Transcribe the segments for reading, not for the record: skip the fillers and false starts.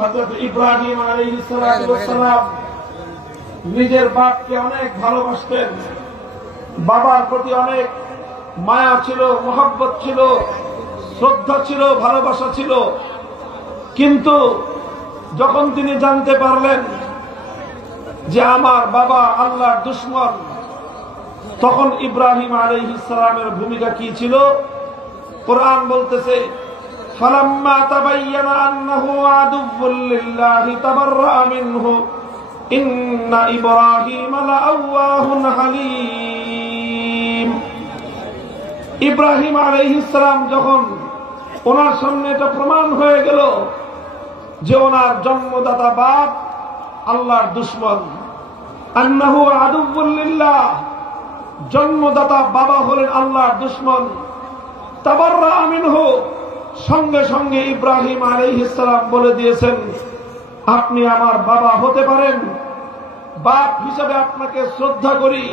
হযরত ইব্রাহিম আলাইহিস সালাম নিজের বাপকে অনেক ভালোবাসতেন, বাবার প্রতি অনেক মায়া ছিল, মহব্বত ছিল, শ্রদ্ধা ছিল, ভালোবাসা ছিল। কিন্তু যখন তিনি জানতে পারলেন যে আমার বাবা আল্লাহর দুশমন, তখন ইব্রাহিম আলাইহিস সালামের ভূমিকা কি ছিল? কোরআন বলতেছে ফালাম্মা তাবায়্যানা আন্নাহু আদুউল লিল্লাহি তাবাররা মিনহু ইন্না ইব্রাহিমা লাআওয়াহুন হালিম। ইব্রাহিম আলাইহিস সালাম যখন ওনার সামনে এটা প্রমাণ হয়ে গেল যে ওনার জন্মদাতা বাপ আল্লাহর দুশমন, আন্নাহু আদুউল লিল্লাহ, জন্মদাতা বাবা হলেন আল্লাহর দুশমন, তাবাররা মিনহু, সঙ্গে সঙ্গে ইব্রাহিম আলাইহিস সালাম বলে দিয়েছেন আপনি আমার বাবা হতে পারেন, বাপ হিসেবে আপনাকে শ্রদ্ধা করি,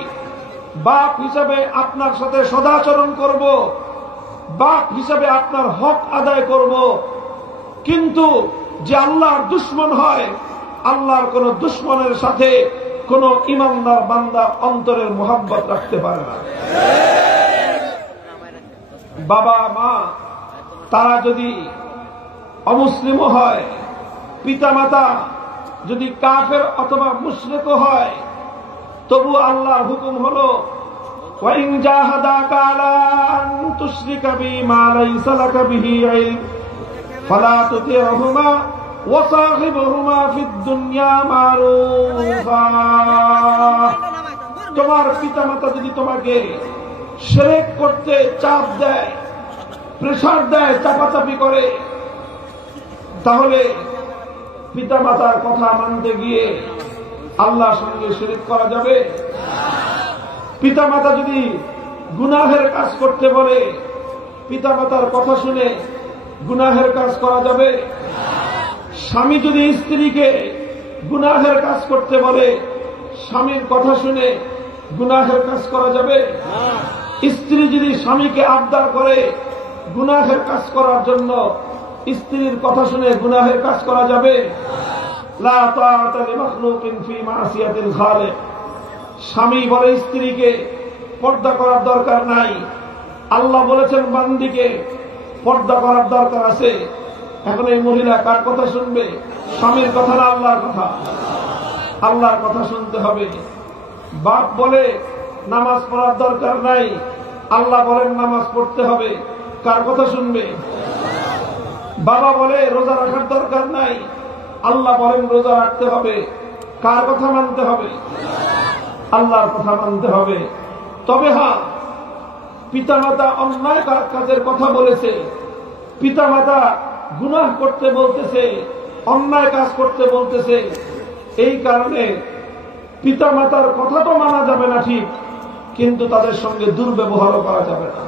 বাপ হিসেবে আপনার সাথে সদাচরণ করব, বাপ হিসেবে আপনার হক আদায় করব। কিন্তু যে আল্লাহর দুশমন হয়, আল্লাহর কোন দুশমনের সাথে কোন ইমানদার বান্দা অন্তরের মোহাব্বত রাখতে পারে না। বাবা মা তারা যদি অমুসলিম হয়, পিতামাতা যদি কাফের অথবা মুশরিক হয়, তবু আল্লাহর হুকুম হলো ওয়াইন জাহাদাকা আলা আন তুশরিকা বিমা লাইসা লাকা বিহি ইলম ফালা তুতি'হুমা ওয়া সাহিবহুমা ফিদ দুনিয়া মারুফা। তোমার পিতামাতা যদি তোমাকে শিরক করতে চাপ দেয়, প্রেসার দেয়, চাপাচাপি করে, তাহলে পিতামাতার কথা মানতে গিয়ে আল্লাহর সঙ্গে শিরক করা যাবে? পিতামাতা যদি গুনাহের কাজ করতে বলে, পিতামাতার কথা শুনে গুনাহের কাজ করা যাবে? স্বামী যদি স্ত্রীকে গুনাহের কাজ করতে বলে, স্বামীর কথা শুনে গুনাহের কাজ করা যাবে? স্ত্রী যদি স্বামীকে আবদার করে গুনাহের কাজ করার জন্য, স্ত্রীর কথা শুনে গুনাহের কাজ করা যাবে? লা তাআতা লিমাখলুকিন ফি মাসিয়াতিল খালিক। স্বামী বলে স্ত্রীকে পর্দা করার দরকার নাই, আল্লাহ বলেছেন বান্দিকে পর্দা করার দরকার আছে। এখন এই মহিলা কার কথা শুনবে? স্বামীর কথা না আল্লাহর কথা? আল্লাহর কথা শুনতে হবে। বাপ বলে নামাজ পড়ার দরকার নাই, আল্লাহ বলেন নামাজ পড়তে হবে, কার কথা শুনবে? বাবা বলে রোজা রাখার দরকার নাই, আল্লাহ বলেন রোজা রাখতে হবে, কার কথা মানতে হবে? আল্লাহর কথা মানতে হবে। তবে হ্যাঁ, পিতামাতা অন্যায় কাজের কথা বলেছে, পিতামাতা গুনাহ করতে বলতেছে, অন্যায় কাজ করতে বলতেছে, এই কারণে পিতামাতার কথা তো মানা যাবে না ঠিক, কিন্তু তাদের সঙ্গে দুর্ব্যবহারও করা যাবে না।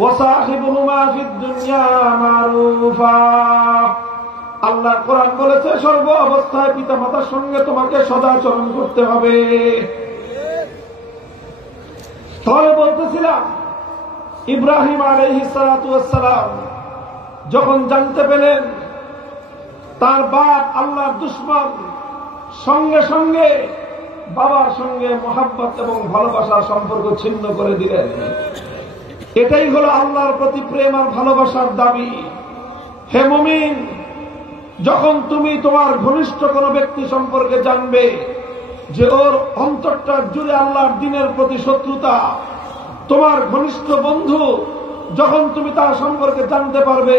ওয়াসাহিবুহুমা ফিদ দুনিয়া মারুফা। আল্লাহ কোরআন বলেছে সর্ব অবস্থায় পিতামাতার সঙ্গে তোমাকে সদাচরণ করতে হবে। তাহলে বলতেছিলাম ইব্রাহিম আলাইহিস সালাতু ওয়াস সালাম যখন জানতে পেলেন তার বাপ আল্লাহর দুশমন, সঙ্গে সঙ্গে বাবার সঙ্গে মহব্বত এবং ভালোবাসার সম্পর্ক ছিন্ন করে দিলেন। এটাই হলো আল্লাহর প্রতি প্রেম আর ভালোবাসার দাবি। হে মুমিন, যখন তুমি তোমার ঘনিষ্ঠ কোনো ব্যক্তি সম্পর্কে জানবে যে ওর অন্তরটা জুড়ে আল্লাহর দ্বীনের প্রতি শত্রুতা, তোমার ঘনিষ্ঠ বন্ধু যখন তুমি তার সম্পর্কে জানতে পারবে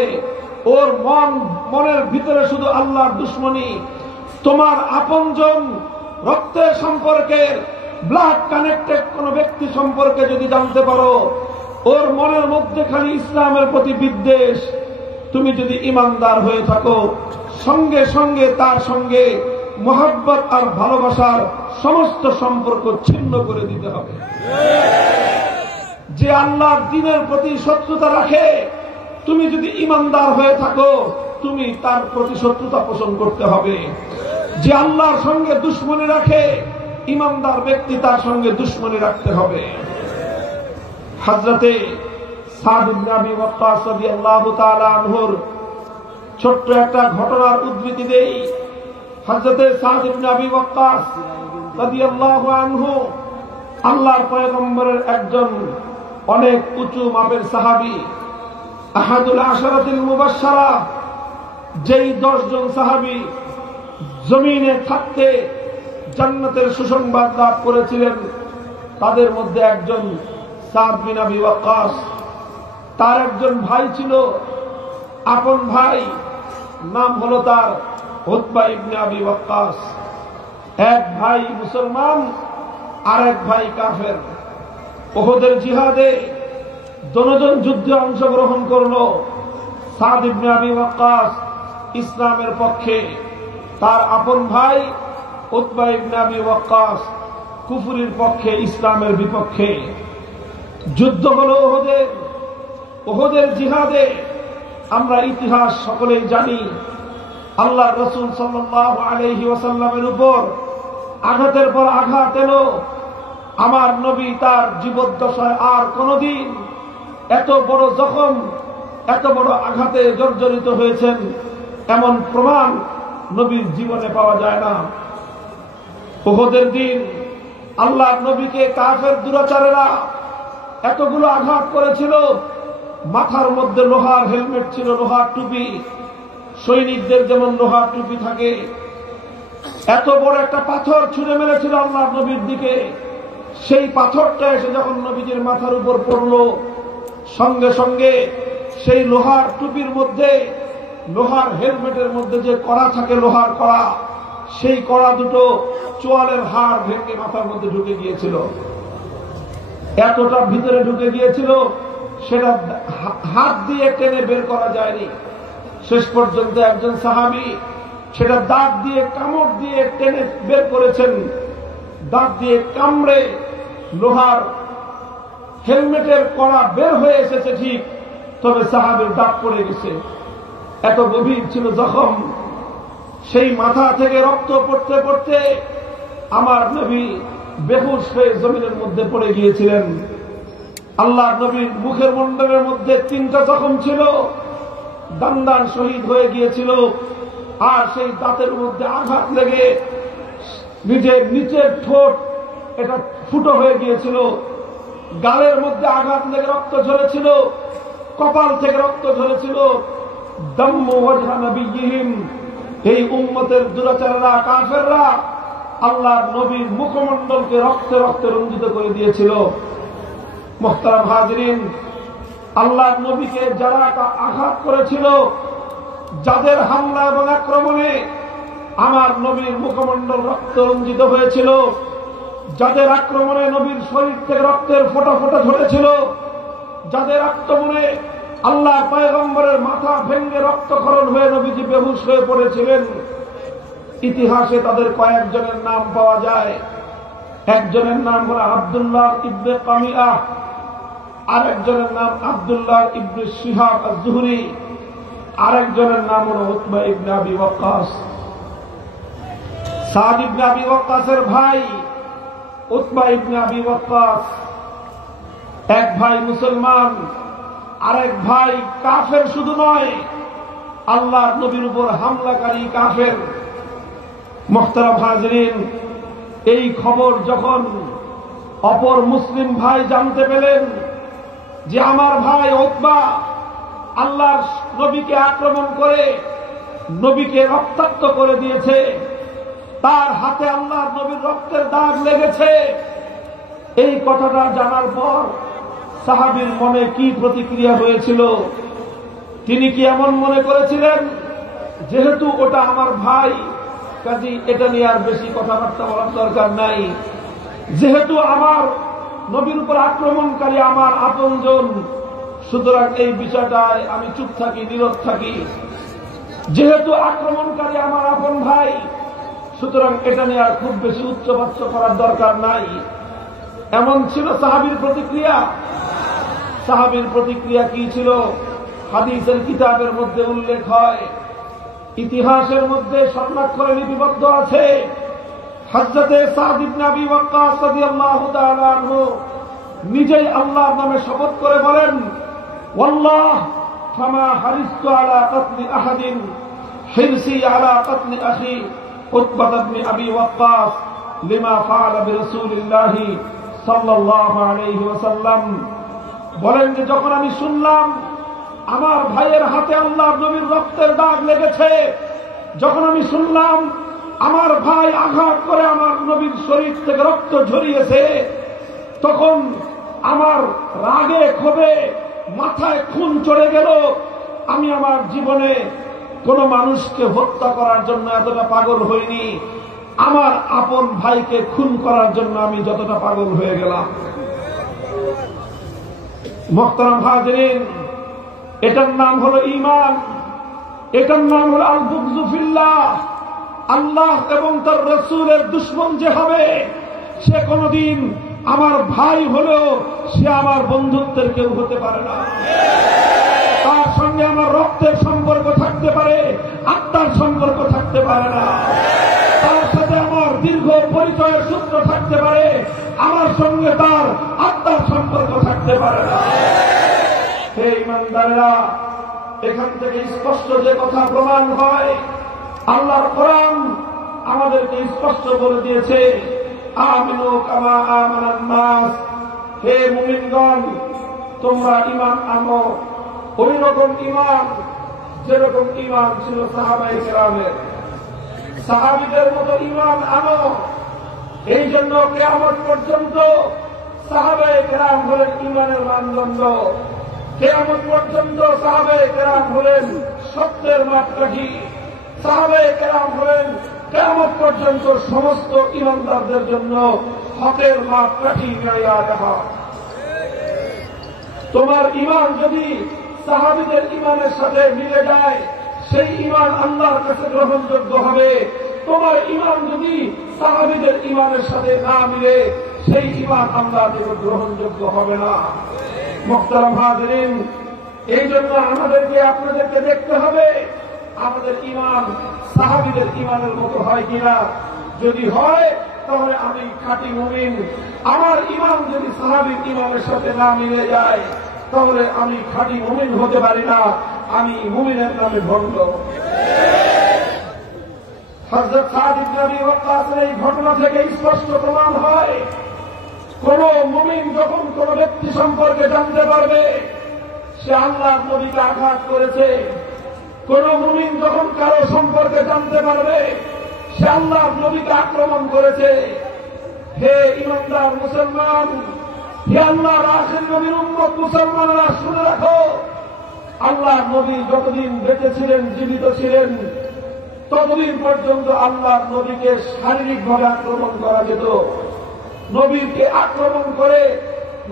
ওর মনের ভিতরে শুধু আল্লাহর দুশমনী, তোমার আপনজন রক্তের সম্পর্কের ব্লাড কানেক্টেড কোন ব্যক্তি সম্পর্কে যদি জানতে পারো ওর মনের মধ্যে খালি ইসলামের প্রতি বিদ্বেষ, তুমি যদি ইমানদার হয়ে থাকো, সঙ্গে সঙ্গে তার সঙ্গে মহব্বত আর ভালোবাসার সমস্ত সম্পর্ক ছিন্ন করে দিতে হবে। যে আল্লাহর দ্বীনের প্রতি শত্রুতা রাখে, তুমি যদি ইমানদার হয়ে থাকো, তুমি তার প্রতি শত্রুতা পোষণ করতে হবে। যে আল্লাহর সঙ্গে দুশমনি রাখে, ইমানদার ব্যক্তি তার সঙ্গে দুশমনি রাখতে হবে। হযরতে সাদ ইবনে আবি ওয়াক্কাস রাদিয়াল্লাহু তাআলা আনহুর ছোট্ট একটা ঘটনার উদ্ধৃতি দেই। হযরতে সাদ ইবনে আবি ওয়াক্কাস রাদিয়াল্লাহু আনহু আল্লাহর পয়গম্বরের একজন অনেক উঁচু মাপের সাহাবী, আহাদুল আশরাতিল মুবাশশারা, যেই 10 জন সাহাবী জমিনে থাকতে জান্নাতের সুসংবাদ লাভ করেছিলেন, তাদের মধ্যে একজন সাদ বিন আবি ওয়াক্কাস। তার একজন ভাই ছিল, আপন ভাই, নাম হলো তার উতবা ইবনে আবি ওয়াক্কাস। এক ভাই মুসলমান, আর এক ভাই কাফের। উহুদের জিহাদে দুজন যুদ্ধে অংশগ্রহণ করল। সাদ ইবনে আবি ওয়াক্কাস ইসলামের পক্ষে, তার আপন ভাই উতবা ইবনে আবি ওয়াক্কাস কুফরির পক্ষে, ইসলামের বিপক্ষে। যুদ্ধ হল উহুদের জিহাদে। আমরা ইতিহাস সকলেই জানি, আল্লাহ রাসূল সাল্লাল্লাহু আলাইহি ওয়াসাল্লামের উপর আঘাতের পর আঘাত এলো। আমার নবী তার জীবদ্দশায় আর কোনদিন এত বড় জখম, এত বড় আঘাতে জর্জরিত হয়েছেন এমন প্রমাণ নবীর জীবনে পাওয়া যায় না। উহুদের দিন আল্লাহ নবীকে কাফের দুরাচারেরা এতগুলো আঘাত করেছিল। মাথার মধ্যে লোহার হেলমেট ছিল, লোহার টুপি, সৈনিকদের যেমন লোহার টুপি থাকে। এত বড় একটা পাথর ছুঁড়ে মেরেছিল আল্লাহ নবীর দিকে। সেই পাথরটা এসে যখন নবীজির মাথার উপর পড়ল, সঙ্গে সঙ্গে সেই লোহার টুপির মধ্যে, লোহার হেলমেটের মধ্যে যে কড়া থাকে, লোহার কড়া, সেই কড়া দুটো চোয়ালের হাড় ভেঙে মাথার মধ্যে ঢুকে গিয়েছিল। এতটা ভিতরে ঢুকে গিয়েছিল, সেটা হাত দিয়ে টেনে বের করা যায়নি। শেষ পর্যন্ত একজন সাহাবী সেটা দাঁত দিয়ে, কামড় দিয়ে টেনে বের করেছেন। দাঁত দিয়ে কামড়ে লোহার হেলমেটের কড়া বের হয়ে এসেছে ঠিক, তবে সাহাবীর দাঁত পড়ে গেছে। এত গভীর ছিল জখম। সেই মাথা থেকে রক্ত পড়তে পড়তে আমার নবী বেহুশ হয়ে জমিনের মধ্যে পড়ে গিয়েছিলেন। আল্লাহ নবীর মুখের মণ্ডলের মধ্যে 3টা জখম ছিল, দান্দান শহীদ হয়ে গিয়েছিল। আর সেই দাঁতের মধ্যে আঘাত লেগে নিজের নিচের ঠোঁট এটা ফুটো হয়ে গিয়েছিল। গালের মধ্যে আঘাত লেগে রক্ত ঝরেছিল, কপাল থেকে রক্ত ঝরেছিল। দাম্মু ওয়াজহা নবিয়্যিহিম, এই উম্মতের দুরাচাররা, কাফেররা আল্লাহর নবীর মুখমণ্ডলকে রক্তে রক্তে রঞ্জিত করে দিয়েছিল। মুহতারাম হাজিরিন, আল্লাহর নবীকে যারা আঘাত করেছিল, যাদের হামলা এবং আক্রমণে আমার নবীর মুখমণ্ডল রক্ত রঞ্জিত হয়েছিল, যাদের আক্রমণে নবীর শরীর থেকে রক্তের ফোঁটা ফোঁটা ঝরেছিল, যাদের আক্রমণে আল্লাহ পয়গম্বরের মাথা ভেঙে রক্তক্ষরণ হয়ে নবীজি বেহুশ হয়ে পড়েছিলেন, ইতিহাসে তাদের কয়েকজনের নাম পাওয়া যায়। একজনের নাম হল আব্দুল্লাহ ইবনে কামিয়া, আরেকজনের নাম আব্দুল্লাহ ইবনে শিহাব আজ-জুহরি, আরেকজনের নাম হল উতবা ইবনে আবি ওয়াক্কাস। সাদ ইবনে আবি ওয়াক্কাসের ভাই উতবা ইবনে আবি ওয়াক্কাস, এক ভাই মুসলমান, আরেক ভাই কাফের। শুধু নয়, আল্লাহর নবীর উপর হামলাকারী কাফের। মুহতারাম হাজিরিন, এই খবর যখন অপর মুসলিম ভাই জানতে পেলেন যে আমার ভাই উতবা আল্লাহর নবীকে আক্রমণ করে নবীকে রক্তাক্ত করে দিয়েছে, তার হাতে আল্লাহর নবীর রক্তের দাগ লেগেছে, এই কথাটা জানার পর সাহাবীর মনে কি প্রতিক্রিয়া হয়েছিল? তিনি কি এমন মনে করেছিলেন যেহেতু ওটা আমার ভাই, কাজী এটা নিয়ে আর বেশি কথাবার্তা বলার দরকার নাই, যেহেতু আমার নবীর উপর আক্রমণকারী আমার আপনজন, সুতরাং এই বিষয়টায় আমি চুপ থাকি, নীরব থাকি। যেহেতু আক্রমণকারী আমার আপন ভাই, সুতরাং এটা নিয়ে আর খুব বেশি উচ্চবাচ্য করার দরকার নাই। এমন ছিল সাহাবীর প্রতিক্রিয়া। সাহাবীর প্রতিক্রিয়া কি ছিল? হাদিসের কিতাবের মধ্যে উল্লেখ হয়, ইতিহাসের মধ্যে স্বর্ণাক্ষরে লিপিবদ্ধ আছে। হযরতে সাদ ইবনে আবি ওয়াক্কাস রাদিয়াল্লাহু তাআলা আনহু নিজেই আল্লাহর নামে শপথ করে বলেন, ওয়াল্লাহ ফামা হারিসতু আলা কাতলি আহাদিন হিরসি আলা কাতলি আখি উতবাহ ইবনে আবি ওয়াক্কাস লিমা ফাআলা বিরাসূলিল্লাহ সাল্লাল্লাহু আলাইহি ওয়াসাল্লাম। বলেন যে যখন আমি শুনলাম আমার ভাইয়ের হাতে আল্লাহর নবীর রক্তের দাগ লেগেছে, যখন আমি শুনলাম আমার ভাই আঘাত করে আমার নবীর শরীর থেকে রক্ত ঝরিয়েছে, তখন আমার রাগে ক্ষোভে মাথায় খুন চড়ে গেল। আমি আমার জীবনে কোন মানুষকে হত্যা করার জন্য এতটা পাগল হইনি, আমার আপন ভাইকে খুন করার জন্য আমি যতটা পাগল হয়ে গেলাম। মুহতারাম হাজিরিন, এটার নাম হলো ঈমান, এটার নাম হলো আল বুগযু ফিল্লাহ। আল্লাহ এবং তার রাসূলের দুশমন যে হবে, সে কোনদিন আমার ভাই হলেও সে আমার বন্ধুত্বের কেউ হতে পারে না। তার সঙ্গে আমার রক্তের সম্পর্ক থাকতে পারে, আত্মার সম্পর্ক থাকতে পারে না। তার সাথে আমার দীর্ঘ পরিচয়ের সূত্র থাকতে পারে, আমার সঙ্গে তার আত্মার সম্পর্ক থাকতে পারে না। হে ঈমানদারেরা, এখান থেকে স্পষ্ট যে কথা প্রমাণ হয়, আল্লাহর কোরআন আমাদেরকে স্পষ্ট বলে দিয়েছে, আমিনু কামা আমানান নাস, হে মুমিনগণ তোমরা ঈমান আনো ওই রকম ঈমান যেরকম ঈমান ছিল সাহাবায়ে কেরামের। সাহাবীদের মতো ঈমান আনো। এই জন্য কিয়ামত পর্যন্ত সাহাবায়ে কেরাম হলেন ঈমানের মানদণ্ড। কিয়ামত পর্যন্ত সাহাবায়ে কেরাম হলেন সত্যের মাপকাঠি। সাহাবায়ে কেরাম হলেন কিয়ামত পর্যন্ত সমস্ত ঈমানদারদের জন্য হকের মাপকাঠি মেয়ার হয়। তোমার ঈমান যদি সাহাবীদের ঈমানের সাথে মিলে যায়, সেই ঈমান আল্লাহর কাছে গ্রহণযোগ্য হবে। তোমার ঈমান যদি সাহাবীদের ঈমানের সাথে না মিলে, সেই ঈমান আল্লাহর কাছে গ্রহণযোগ্য হবে না। মুহতারাম হাজিরিন, এই জন্য আমাদেরকে আপনাদেরকে দেখতে হবে আমাদের ঈমান সাহাবীদের ঈমানের মতো হয় কিনা। যদি হয় তাহলে আমি খাঁটি মুমিন। আমার ঈমান যদি সাহাবীর ঈমানের সাথে না মিলে যায়, তাহলে আমি খাঁটি মুমিন হতে পারি না, আমি মুমিনের নামে ভণ্ড। হযরত সাদ ইবনে আবি ওয়াক্কাসের এই ঘটনা থেকে স্পষ্ট প্রমাণ হয়, কোন মুমিন যখন কোন ব্যক্তি সম্পর্কে জানতে পারবে সে আল্লাহর নবীকে আঘাত করেছে, কোন মুমিন যখন কারো সম্পর্কে জানতে পারবে সে আল্লাহর নবীকে আক্রমণ করেছে, হে ঈমানদার মুসলমান, হে আল্লাহর আখির নবীর উম্মত মুসলমানরা শুনে রাখো, আল্লাহর নবী যতদিন বেঁচে ছিলেন, জীবিত ছিলেন, ততদিন পর্যন্ত আল্লাহর নবীকে শারীরিকভাবে আক্রমণ করা যেত। নবীকে আক্রমণ করে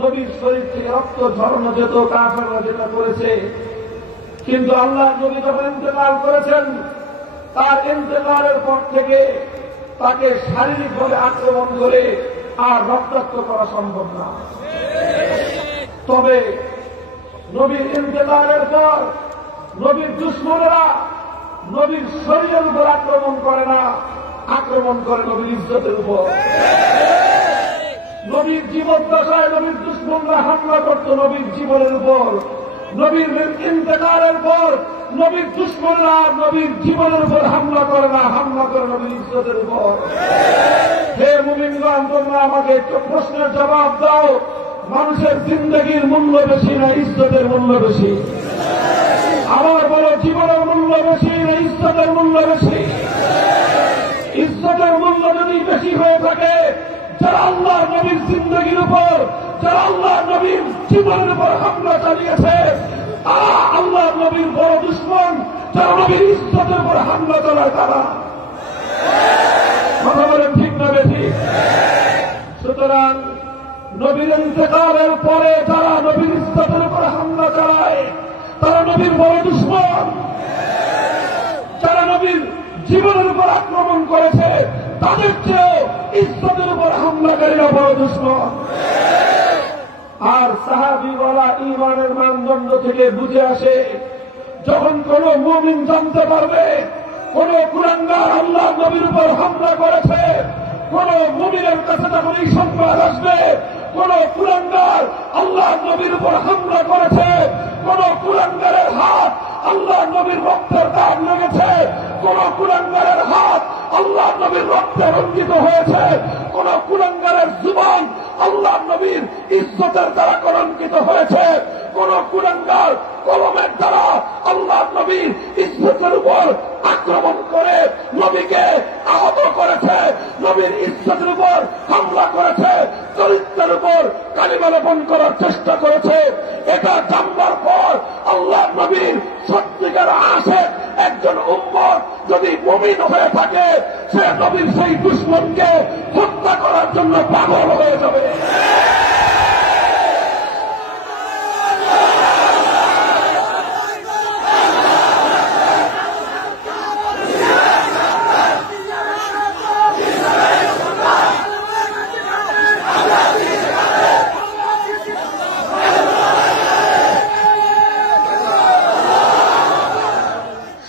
নবীর শরীর থেকে রক্ত ঝরানো যেত, কাফেররা যেটা করেছে। কিন্তু আল্লাহর নবী যখন ইন্তেকাল করেছেন, তার ইন্তেকালের পর থেকে তাকে শারীরিকভাবে আক্রমণ করে আর রক্তাক্ত করা সম্ভব না। তবে নবীর ইন্তেকালের পর নবীর দুশমনেরা নবীর শরীরের উপর আক্রমণ করে না, আক্রমণ করে নবীর ইজ্জতের উপর। নবীর জীবদ্দশায় নবীর দুশমনরা হামলা করত নবীর জীবনের উপর। নবীর ইন্তেকালের পর নবীর দুশমনরা নবীর জীবনের উপর হামলা করে না, হামলা করে নবীর ইজ্জতের উপর। হে মুমিনগণ, তোমরা আমাকে একটু প্রশ্নের জবাব দাও, মানুষের জিন্দগির মূল্য বেশি না ইজ্জতের মূল্য বেশি? আমার বলো, জীবনের মূল্য বেশি না ইজ্জতের মূল্য বেশি? ইজ্জতের মূল্য যদি বেশি হয়ে থাকে, যারা আল্লাহ নবীর জিন্দগির উপর, যারা আল্লাহ নবীর জীবনের উপর হামলা চালিয়েছে, তারা আল্লাহ নবীর বড় দুশমন। যারা নবীর ইজ্জতের উপর হামলা চালায় তারা, কথা বলেন ঠিক না বেশি? সুতরাং নবীর ইন্তেকালের পরে যারা নবীর ইজ্জতের উপর হামলা চালায় তারা নবীর বড় দুশমন। যারা নবীর জীবনের উপর আক্রমণ করেছে তাদের চেয়েও ইজ্জতের উপর হামলাকারীরা বড় দুশমন। আর সাহাবীওয়ালা ঈমানের মানদণ্ড থেকে বুঝে আসে, যখন কোন মুমিন জানতে পারবে কোন কুলাঙ্গার আল্লাহ নবীর উপর হামলা করেছে, কোন মুমিনের কাছে যখন এই সংবাদ আসবে, কোন কুলাঙ্গার আল্লাহ নবীর উপর হামলা করেছে, কোন কুলাঙ্গারের হাত আল্লাহ নবীর রক্তের দাগ লেগেছে, কোন কুলাঙ্গারের হাত আল্লাহ নবীর রক্তে রঞ্জিত হয়েছে, কোন কুলাঙ্গারের জীবন আল্লাহ নবীর ইজ্জতের দ্বারা কলঙ্কিত হয়েছে, কোন কুলাঙ্গার কলমের দ্বারা আল্লাহ নবীর ইজ্জতের উপর আক্রমণ করে নবীকে আহত করেছে, নবীর ইজ্জতের উপর হামলা করেছে, চরিত্রের উপর কালিমা লেপন করার চেষ্টা করেছে। এটা জানবার পর আল্লাহ নবীর সত্যিকার আশেক একজন উম্মত যদি মুমিন হয়ে থাকে, সে নবীর সেই দুশমনকে হত্যা করার জন্য পাগল হয়ে যাবে।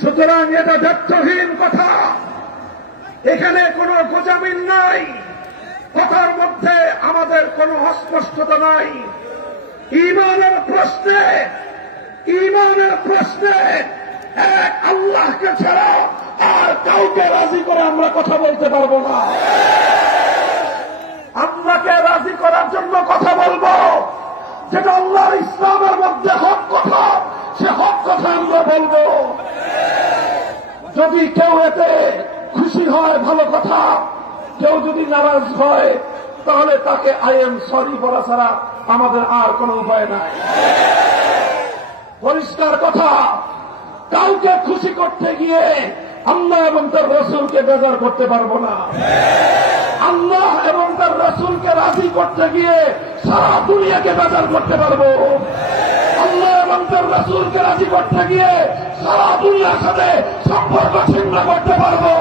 সুতরাং এটা ব্যর্থহীন কথা, এখানে কোনো গোজামিল নাই, কথার মধ্যে আমাদের কোনো অস্পষ্টতা নাই। ঈমানের প্রশ্নে এক আল্লাহকে ছাড়া আর কাউকে রাজি করে আমরা কথা বলতে পারবো না। আল্লাহকে রাজি করার জন্য কথা বলবো, যেটা আল্লাহর ইসলামের মধ্যে হক কথা, সে হক কথা আমরা বলবো। যদি কেউ এতে খুশি হয় ভালো কথা, কেউ যদি নারাজ হয় তাহলে তাকে আই এম সরি বলা ছাড়া আমাদের আর কোনো উপায় নাই। পরিষ্কার কথা, কাউকে খুশি করতে গিয়ে আল্লাহ এবং তার রসুলকে বেজার করতে পারবো না। আল্লাহ এবং তার রসুলকে রাজি করতে গিয়ে সারা দুনিয়াকে বেজার করতে পারবো। আল্লাহ এবং তার রসুলকে রাজি করতে গিয়ে সারা দুনিয়ার সাথে সম্পর্ক ছিন্ন করতে পারবো।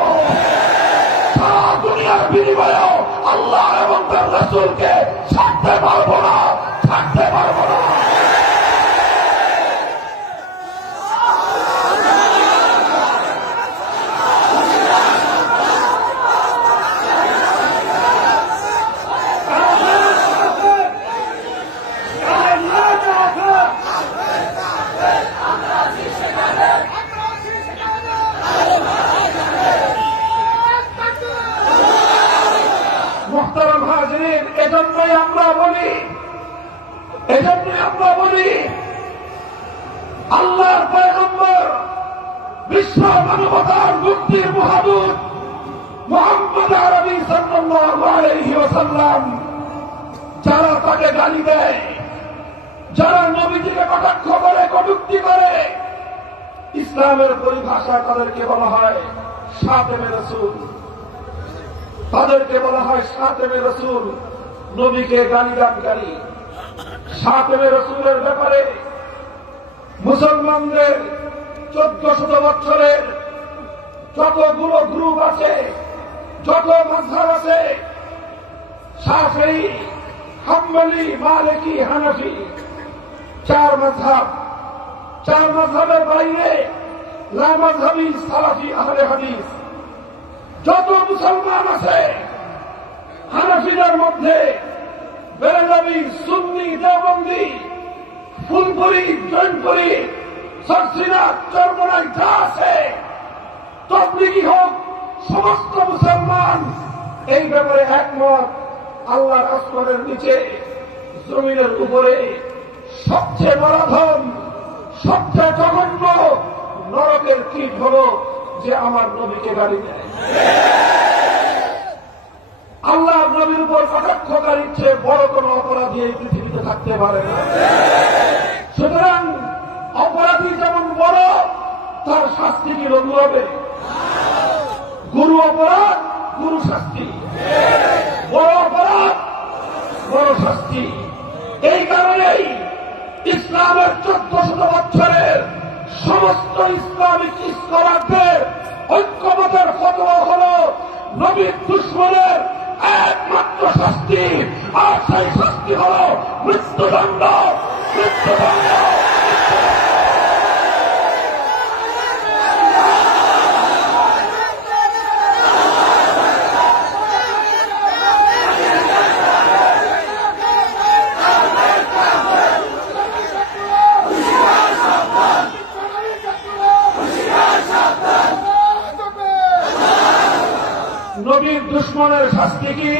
সারা দুনিয়ার বিনিময়েও আল্লাহ এবং তার রসুলকে ছাড়তে পারবো না, ছাড়তে পারবো না। এজন্যই আমরা বলি আল্লাহর পয়গম্বর, বিশ্ব মানবতার মুক্তির মহাদূত মুহাম্মদ আরবি সাল্লাল্লাহু আলাইহি ওয়াসাল্লাম, যারা তাকে গালি দেয়, যারা নবীজিকে কটাক্ষ করে, কটূক্তি করে, ইসলামের পরিভাষায় তাদেরকে বলা হয় শাতেমে রাসূল। তাদেরকে বলা হয় শাতেমে রাসূল, নবীকে গালিগানকারী। শাতেমে রাসূলের ব্যাপারে মুসলমানদের 1400 বছরের যতগুলো গ্রুপ আছে, যত মাযহাব আছে, শাফিঈ, হাম্বলি, মালিকি, হানাফি, 4 মাযহাব। 4 মাযহাবের বাইরে লা মাযহাবি, সালাফি, আহলে হাদিস যত মুসলমান আছে, হানাফিদের মধ্যে বেরেলভী, সুন্নি, দেওবন্দি, ফুলপুরি, জৈনপুরি, সরসিনাথ, চরমোনাই যা আছে, তবলিগি হোক, সমস্ত মুসলমান এই ব্যাপারে একমত। আল্লাহর আসমানের নিচে, জমিনের উপরে সবচেয়ে নরাধম, সবচেয়ে জঘন্য নরকের কীট হল যে আমার নবীকে গালি দেয়। আল্লাহর নবীর উপর কটাক্ষকারীর চেয়ে বড় কোন অপরাধী এই পৃথিবীতে থাকতে পারে না। সুতরাং অপরাধী যেমন বড়, তার শাস্তি কি লঘু হবে? গুরু অপরাধ, গুরু শাস্তি, বড় অপরাধ, বড় শাস্তি। এই কারণেই ইসলামের 1400 বছরের সমস্ত ইসলামিক স্কলারদের ঐক্যমতের ফতোয়া হল নবীর দুশমনের একমাত্র শাস্তি, আর সেই শাস্তি হল মৃত্যুদণ্ড। মৃত্যুদণ্ড। নবীর দুশ্মনের শাস্তি কি?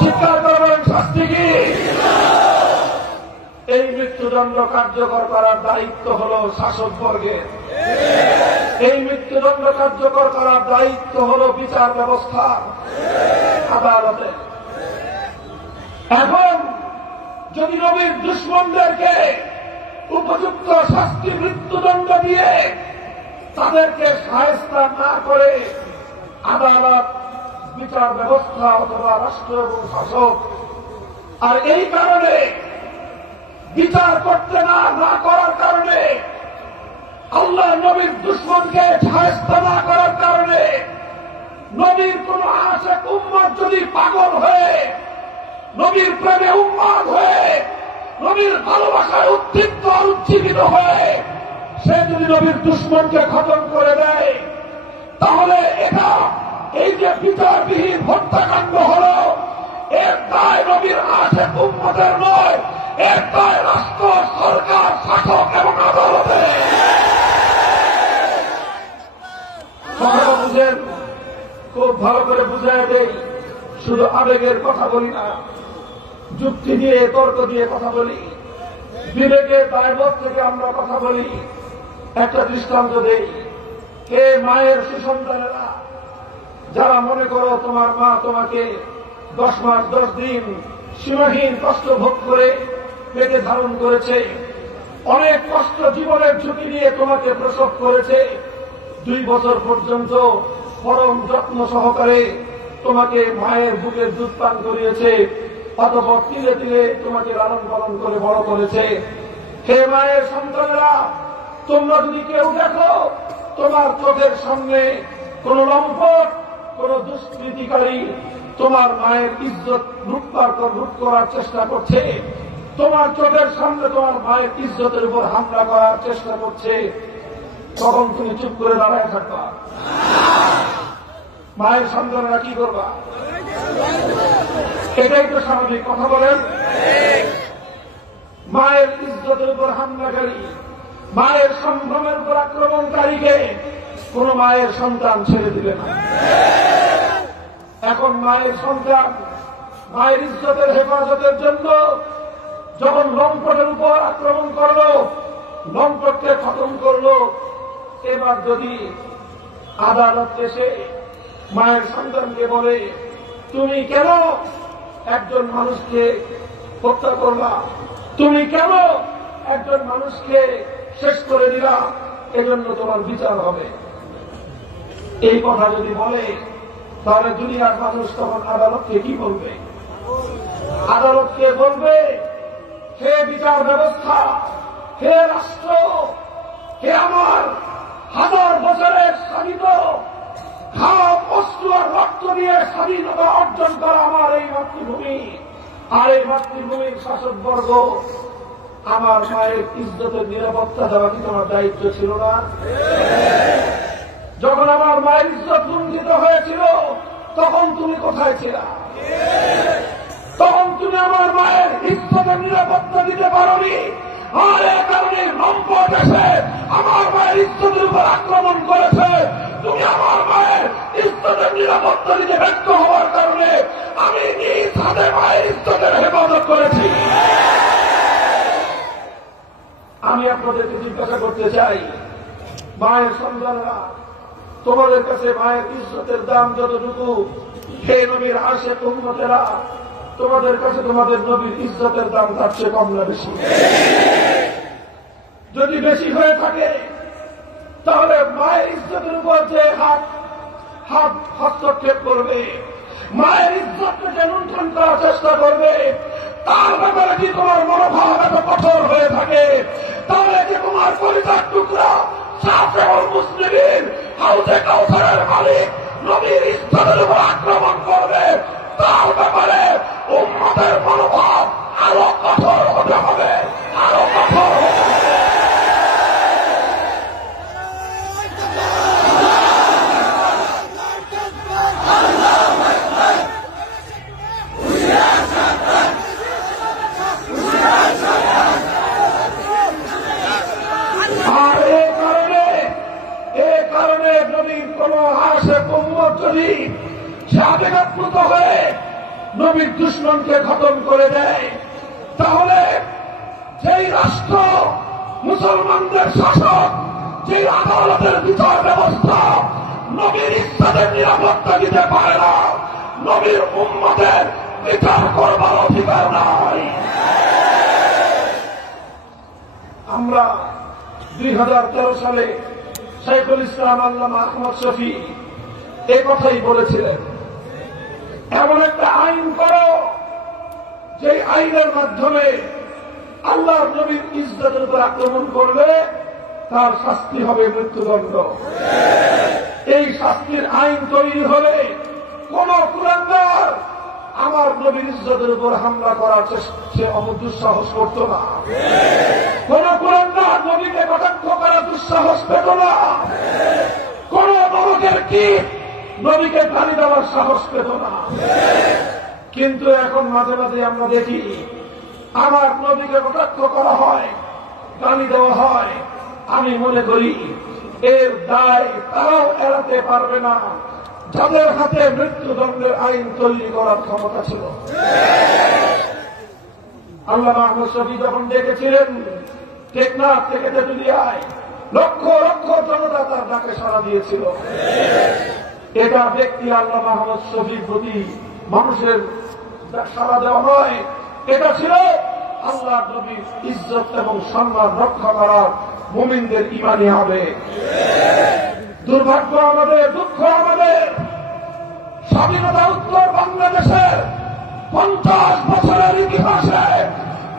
চিৎকার করবেন, শাস্তি কি? এই মৃত্যুদণ্ড কার্যকর করার দায়িত্ব হল শাসক বর্গের। এই মৃত্যুদণ্ড কার্যকর করার দায়িত্ব হল বিচার ব্যবস্থা, আদালতে। এখন যদি নবীর দুশ্মনদেরকে উপযুক্ত শাস্তি মৃত্যুদণ্ড দিয়ে তাদেরকে শায়েস্তা না করে আদালত, বিচার ব্যবস্থা অথবা রাষ্ট্র এবং শাসক, আর এই কারণে বিচার করতে না করার কারণে, আল্লাহ নবীর দুশ্মনকে শায়েস্তা না করার কারণে নবীর কোন আশিক উম্মত যদি পাগল হয়ে, নবীর প্রেমে উন্মাদ হয়ে, নবীর ভালোবাসায় উদ্দীপ্ত আর উজ্জীবিত হয়ে সে যদি নবীর দুশ্মনকে খতম করে দেয়, তাহলে এটা এই যে বিচারবিহীন হত্যাকাণ্ড হল, এর দায় নবীর আশিক উম্মতের নয়, এর দায় রাষ্ট্র, সরকার, শাসক এবং আদালতে। কথাটা বুঝেন, খুব ভালো করে বুঝাই দেই। শুধু আবেগের কথা বলি না, যুক্তি দিয়ে, তর্ক দিয়ে কথা বলি, বিবেকের দায়বোধ থেকে আমরা কথা বলি। একটা দৃষ্টান্ত দেই। হে মায়ের সুসন্তানেরা, যারা মনে করো তোমার মা তোমাকে 10 মাস 10 দিন সীমাহীন কষ্ট ভোগ করে পেটে ধারণ করেছে, অনেক কষ্ট জীবনের ঝুঁকি নিয়ে তোমাকে প্রসব করেছে, 2 বছর পর্যন্ত পরম যত্ন সহকারে তোমাকে মায়ের বুকের দুধ পান করিয়েছে, অতঃপর তিলে তিলে তোমাকে লালন পালন করে বড় করেছে। হে মায়ের সন্তানেরা, তোমরা যদি কেউ দেখো তোমার চোখের সামনে কোন লম্পট, কোন দুষ্কৃতিকারী তোমার মায়ের ইজ্জত লুট করার চেষ্টা করছে, তোমার চোখের সামনে তোমার মায়ের ইজ্জতের উপর হামলা করার চেষ্টা করছে, তখন তুমি চুপ করে দাঁড়ায় থাকবা? মায়ের সন্তানরা কি করবা? এটাই তো স্বাভাবিক। কথা বলেন। মায়ের ইজ্জতের উপর হামলাকারী, মায়ের সম্ভ্রমের উপর আক্রমণকারীকে কোন মায়ের সন্তান ছেড়ে দিবে না। এখন মায়ের সন্তান মায়ের ইজ্জতের হেফাজতের জন্য যখন লম্পটের উপর আক্রমণ করল, লম্পটকে খতম করল, এবার যদি আদালত এসে মায়ের সন্তানকে বলে তুমি কেন একজন মানুষকে হত্যা করলা, তুমি কেন একজন মানুষকে শেষ করে দিলা, এজন্য তোমার বিচার হবে, এই কথা যদি বলে, তাহলে দুনিয়ার মানুষ তখন আদালতকে কি বলবে? আদালতকে বলবে, হে বিচার ব্যবস্থা, হে রাষ্ট্র, হে আমার 1000 বছরের স্বাধীন ঘাম, অশ্রু আর রক্ত দিয়ে স্বাধীনতা অর্জন করা আমার এই মাতৃভূমি, আর এই মাতৃভূমির শাসকবর্গ, আমার মায়ের ইজ্জতের নিরাপত্তা দেওয়া কি তোমার দায়িত্ব ছিল না? যখন আমার মায়ের ইজ্জত লুণ্ঠিত হয়েছিল, তখন তুমি কোথায় ছিলা? তখন তুমি আমার মায়ের ইজ্জতের নিরাপত্তা দিতে পারোনি। আর এ কারণে লম্পট এসে আমার মায়ের ইজ্জতের উপর আক্রমণ করেছে। তুমি আমার মায়ের ইজ্জতের নিরাপত্তা দিতে ব্যর্থ হওয়ার কারণে আমি নিজ হাতে মায়ের ইজ্জতের হেফাজত করেছি। আমি আপনাদেরকে জিজ্ঞাসা করতে চাই, মায়ের সন্তানরা, তোমাদের কাছে মায়ের ইজ্জতের দাম যতটুকু, হে নবীর আশিক উম্মতেরা, তোমাদের কাছে তোমাদের নবীর ইজ্জতের দাম তার চেয়ে কম না বেশি? যদি বেশি হয়ে থাকে, তাহলে মায়ের ইজ্জতের উপর যে হাত হস্তক্ষেপ করবে, মায়ের ইজ্জতকে লুণ্ঠন করার চেষ্টা করবে, তার ব্যাপারে কি তোমার মনোভাব এত কঠোর হয়ে থাকে, তাহলে কি তোমার কলিজার টুকরা শাফিউল মুসলিমিন হাউজে কাউসারের মালিক নবীর ইজ্জতের উপর আক্রমণ করবে, তার ব্যাপারে উম্মতের মনোভাব আরো কঠোর হতে হবে, আরো কঠোর হতে হবে। আর এ কারণে নবীর কোন আশেক উম্মত যদি সে আবেগাপ্লুত হয়ে নবীর দুশমনকে খতম করে দেয়, তাহলে যেই রাষ্ট্র মুসলমানদের শাসক, যেই আদালতের বিচার ব্যবস্থা নবীর ইজ্জতের নিরাপত্তা দিতে পারে না, নবীর উম্মতের বিচার করবার অধিকার নাই। আমরা 2013 সালে শাইখুল ইসলাম আল্লামা আহমদ শফী এই কথাই বলেছিলেন, এমন একটা আইন করো যে আইনের মাধ্যমে আল্লাহর নবীর ইজ্জতের উপর আক্রমণ করলে তার শাস্তি হবে মৃত্যুদণ্ড। এই শাস্তির আইন তৈরি হলে কোন কুলাঙ্গার আমার নবীর ইজ্জতের উপর হামলা করার সে দুঃসাহস করত না। কোন কুলাঙ্গার নবীকে কটাক্ষ করার দুঃসাহস পেত না। কোন নরকের কীট নবীকে গালি দেওয়ার সাহস পেত না। কিন্তু এখন মাঝে মাঝে আমরা দেখি আমার নবীকে কটাক্ষ করা হয়, গালি দেওয়া হয়। আমি মনে করি এর দায় তারাও এড়াতে পারবে না যাদের হাতে মৃত্যুদণ্ডের আইন তৈরি করার ক্ষমতা ছিল। আল্লামা আহমদ শফী যখন ডেকেছিলেন টেকনাফ থেকে তেঁতুলিয়ায়, লক্ষ লক্ষ জনতা তার ডাকে সাড়া দিয়েছিল। এটা ব্যক্তি আল্লামা আহমদ শফীর প্রতি মানুষের সাড়া দেওয়া নয়, এটা ছিল আল্লাহ নবীর ইজ্জত এবং সম্মান রক্ষা করার মুমিনদের ঈমানী হবে। দুর্ভাগ্য আমাদের, দুঃখ আমাদের, স্বাধীনতা উত্তর বাংলাদেশের 50 বছরের ইতিহাসে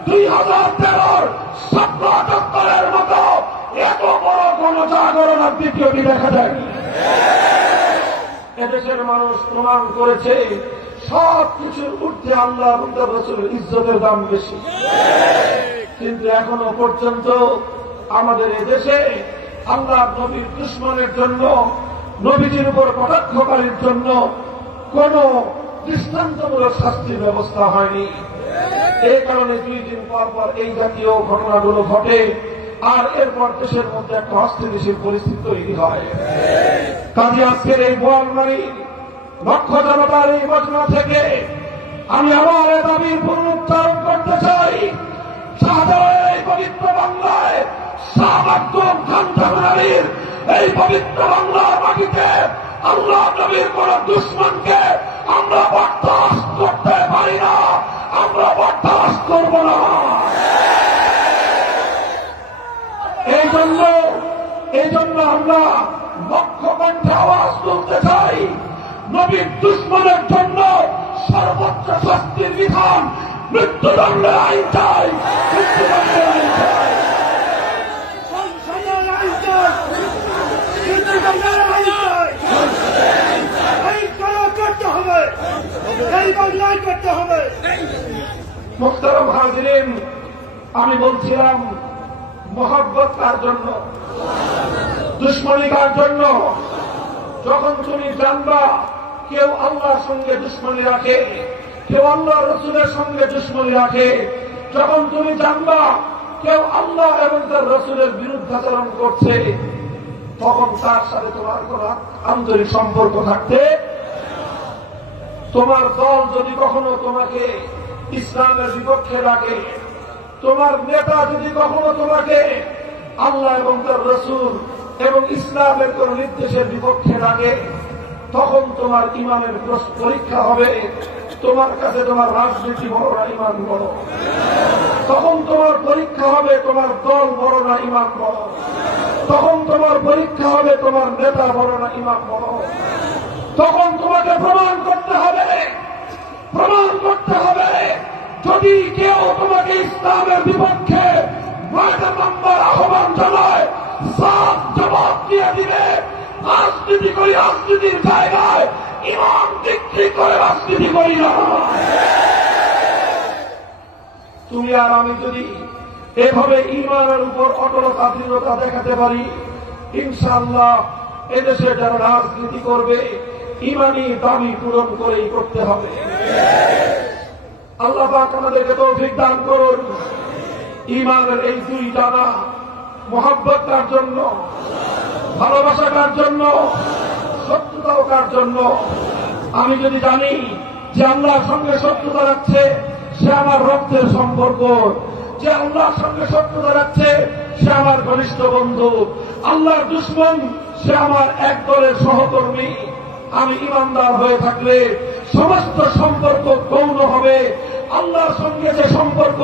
2013 77-এর মতো এত বড় কোন জাগরণ আর দ্বিতীয়টি দেখা যায়নি। এদেশের মানুষ প্রমাণ করেছে সব কিছুর ঊর্ধ্বে আল্লাহ এবং তার রাসূলের ইজ্জতের দাম বেশি। কিন্তু এখনো পর্যন্ত আমাদের এদেশে আল্লাহ নবীর দুশমনের জন্য, নবীজির উপর কটাক্ষকারীর জন্য কোন দৃষ্টান্তমূলক শাস্তির ব্যবস্থা হয়নি। এই কারণে 2 দিন পর পর এই জাতীয় ঘটনাগুলো ঘটে, আর এরপর দেশের মধ্যে একটা অস্থিতিশীল পরিস্থিতি তৈরি হয়। কাজে আজকের এই বোয়ালমারী লক্ষ জনতার এই মজমা থেকে আমি আমার এ দাবির পুনরুচ্চারণ করতে চাই, শাহজালালের এই পবিত্র বাংলায়, শাহ মাকদুম খান জাহাঙ্গীরের এই পবিত্র বাংলার মাটিতে আল্লাহ নবীর কোন দুশমনকে আমরা বরদাস্ত করতে পারি না, আমরা বরদাস্ত করব না। এই জন্য আমরা লক্ষ কণ্ঠে আওয়াজ তুলতে চাই, নবীর দুশমনের জন্য সর্বোচ্চ শাস্তির বিধান মৃত্যুদণ্ডের আইন চাই, মৃত্যুদণ্ডের আইন চাই। মুহতারাম হাজিরিন, আমি বলছিলাম মহব্বত কার জন্য, দুশমনী কার জন্য? যখন তুমি জানবা কেউ আল্লাহর সঙ্গে দুশমনী রাখে, কেউ আল্লাহ রসুলের সঙ্গে দুশমনী রাখে, যখন তুমি জানবা কেউ আল্লাহ এবং তার রসুলের বিরুদ্ধাচরণ করছে, তখন তার সাথে তোমার কোন আন্তরিক সম্পর্ক থাকতে, তোমার দল যদি কখনো তোমাকে ইসলামের বিপক্ষে রাখে, তোমার নেতা যদি কখনো তোমাকে আল্লাহ এবং তার রসুল এবং ইসলামের কোন নির্দেশের বিপক্ষে রাখে, তখন তোমার ইমানের পরীক্ষা হবে তোমার কাছে তোমার রাজনীতি বড় না ইমান বড়। তখন তোমার পরীক্ষা হবে তোমার দল বড় না ইমান বড়। তখন তোমার পরীক্ষা হবে তোমার নেতা বড় না ইমান বড়। তখন তোমাকে প্রমাণ করতে হবে যদি কেউ তোমাকে ইসলামের বিপক্ষে মামলার আহ্বান জানায়, সাফ জবাব দিয়ে দিবে। রাজনীতি করি রাজনীতির জায়গায়, ইমান বিক্রি করে রাজনীতি করি না। তুমি আর আমি যদি এভাবে ইমানের উপর অটলতা দৃঢ়তা দেখাতে পারি, ইনশাআল্লাহ এদেশে যারা রাজনীতি করবে ইমানি দাবি পূরণ করেই করতে হবে। আল্লাহ পাক আমাদেরকে তৌফিক দান করুন। ইমানের এই 2 ডানা, মহব্বত কার জন্য, ভালোবাসা কার জন্য? শত্রুতাও কার জন্য? আমি যদি জানি যে আল্লাহর সঙ্গে শত্রুতা রাখছে সে আমার রক্তের সম্পর্ক, যে আল্লাহর সঙ্গে শত্রুতা রাখছে সে আমার ঘনিষ্ঠ বন্ধু, আল্লাহর দুশমন সে আমার এক দলের সহকর্মী, আমি ইমানদার হয়ে থাকলে সমস্ত সম্পর্ক গৌণ হবে। আল্লাহর সঙ্গে যে সম্পর্ক,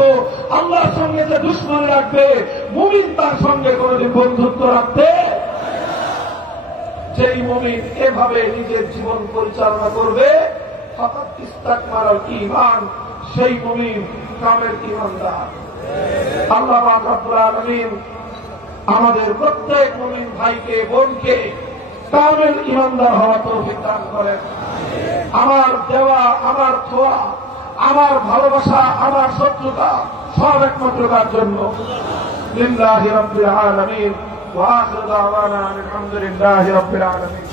আল্লাহর সঙ্গে যে দুশমন রাখবে, মুমিন তার সঙ্গে কোনদিন বন্ধুত্ব রাখতে। যেই মুমিন এভাবে নিজের জীবন পরিচালনা করবে, ফাকাত ইস্তাকমালাল ঈমান, সেই মুমিন কামেল ঈমানদার। আল্লাহ পাক রব্বুল আলামিন আমাদের প্রত্যেক মুমিন ভাইকে বোনকে কামেল ঈমানদার হওয়ার তৌফিক দান করেন। আমার দেওয়া, আমার খোয়া, আমার ভালোবাসা, আমার শত্রুতা সব একমাত্র তার জন্য। লিল্লাহি রাব্বিল আলামিন ওয়া আখিরু দাওয়ানা আলহামদুলিল্লাহি রাব্বিল আলামিন।